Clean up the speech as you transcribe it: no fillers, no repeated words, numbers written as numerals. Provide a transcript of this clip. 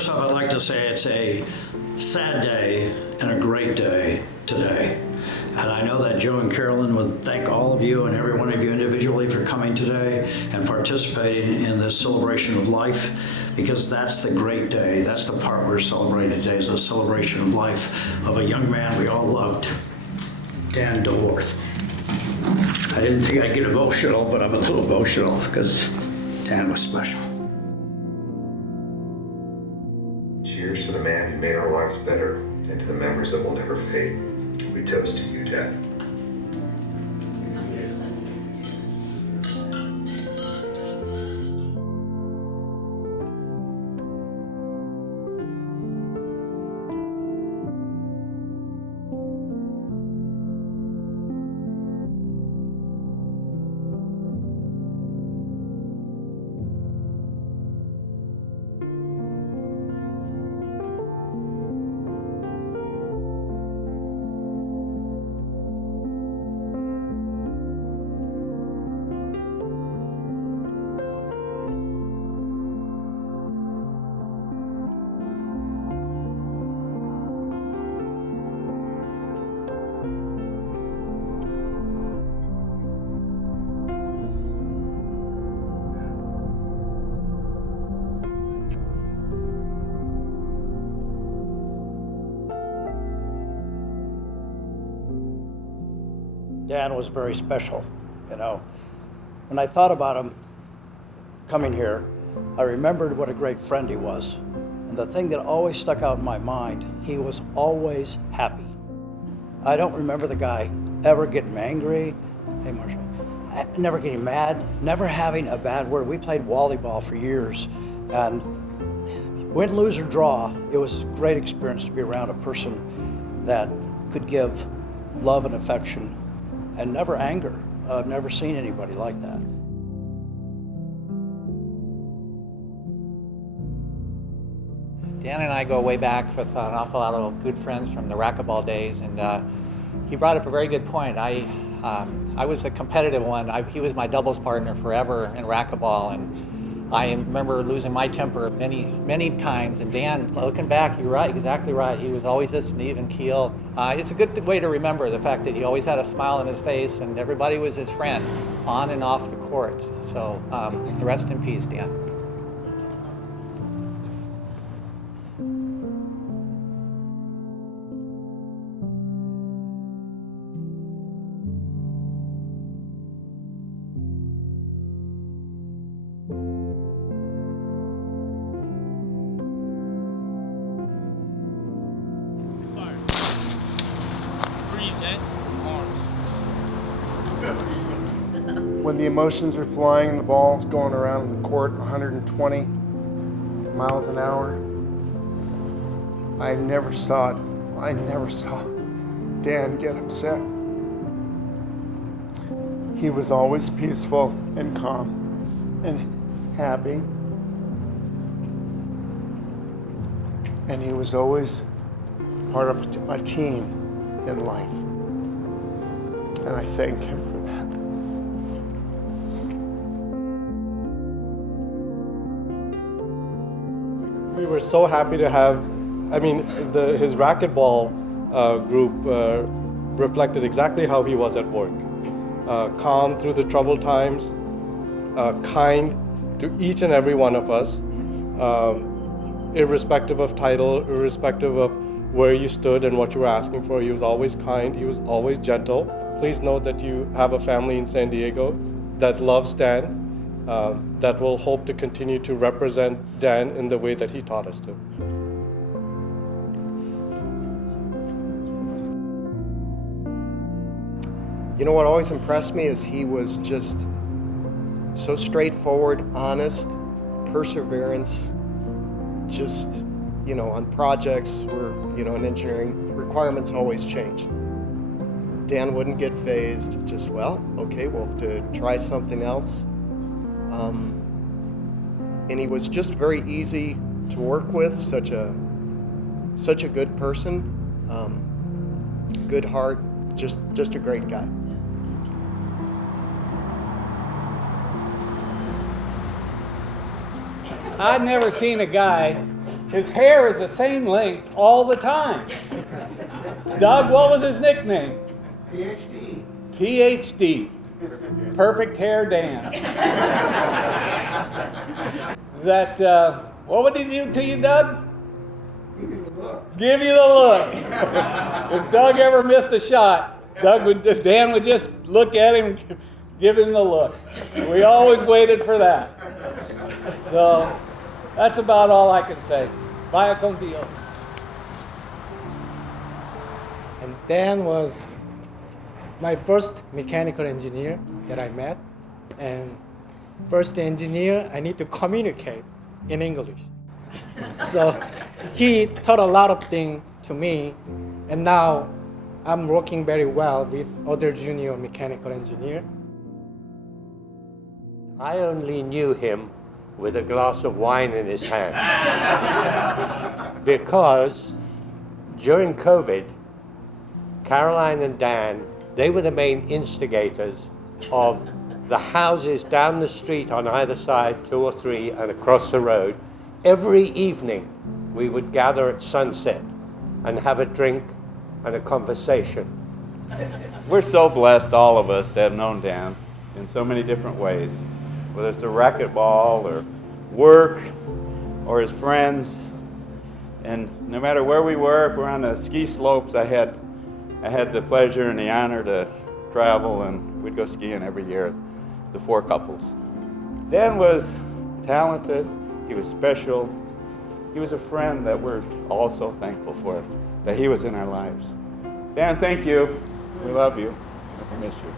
First off, I'd like to say it's a sad day and a great day today. And I know that Joe and Carolyn would thank all of you and every one of you individually for coming today and participating in this celebration of life, because that's the great day. That's the part we're celebrating today, is the celebration of life of a young man we all loved, Dan Dulworth. I didn't think I'd get emotional, but I'm a little emotional because Dan was special. Cheers to the man who made our lives better and to the memories that will never fade. We toast to you, Dad. Dan was very special, you know. When I thought about him coming here, I remembered what a great friend he was. And the thing that always stuck out in my mind, he was always happy. I don't remember the guy ever getting angry, hey Marshall, never getting mad, never having a bad word. We played volleyball for years, and win, lose, or draw, it was a great experience to be around a person that could give love and affection and never anger. I've never seen anybody like that. Dan and I go way back with an awful lot of good friends from the racquetball days, and he brought up a very good point. I was the competitive one. He was my doubles partner forever in racquetball, and I remember losing my temper many times. And Dan, looking back, you're right, exactly right. He was always this even keel. It's a good way to remember the fact that he always had a smile on his face, and everybody was his friend, on and off the court. So rest in peace, Dan. When the emotions are flying and the ball's going around the court 120 miles an hour, I never saw Dan get upset. He was always peaceful and calm and happy. And he was always part of a team in life. And I thank him for that. We were so happy to have, his racquetball group reflected exactly how he was at work. Calm through the troubled times, kind to each and every one of us, irrespective of title, irrespective of where you stood and what you were asking for. He was always kind, he was always gentle. Please know that you have a family in San Diego that loves Dan, that will hope to continue to represent Dan in the way that he taught us to. You know what always impressed me is he was just so straightforward, honest, perseverance, just, on projects where, in engineering, requirements always change. Dan wouldn't get phased, just, okay, we'll have to try something else. And he was just very easy to work with, such a good person, good heart, just a great guy. I'd never seen a guy His hair is the same length all the time. Doug, what was his nickname? PhD. PhD. Perfect hair Dan. What would he do to you, Doug? Give you the look. If Doug ever missed a shot, Dan would just look at him, give him the look. We always waited for that. So that's about all I can say. Vaya con Dios. And Dan was my first mechanical engineer that I met. And first engineer, I need to communicate in English. So he taught a lot of things to me, and now I'm working very well with other junior mechanical engineer. I only knew him with a glass of wine in his hand. Because during COVID, Caroline and Dan, they were the main instigators of the houses down the street on either side, 2 or 3, and across the road. Every evening, we would gather at sunset and have a drink and a conversation. We're so blessed, all of us, to have known Dan in so many different ways, whether it's the racquetball or work or his friends. And no matter where we were, if we're on the ski slopes, I had the pleasure and the honor to travel, and we'd go skiing every year, the 4 couples. Dan was talented, he was special, he was a friend that we're all so thankful for, that he was in our lives. Dan, thank you. We love you. We miss you.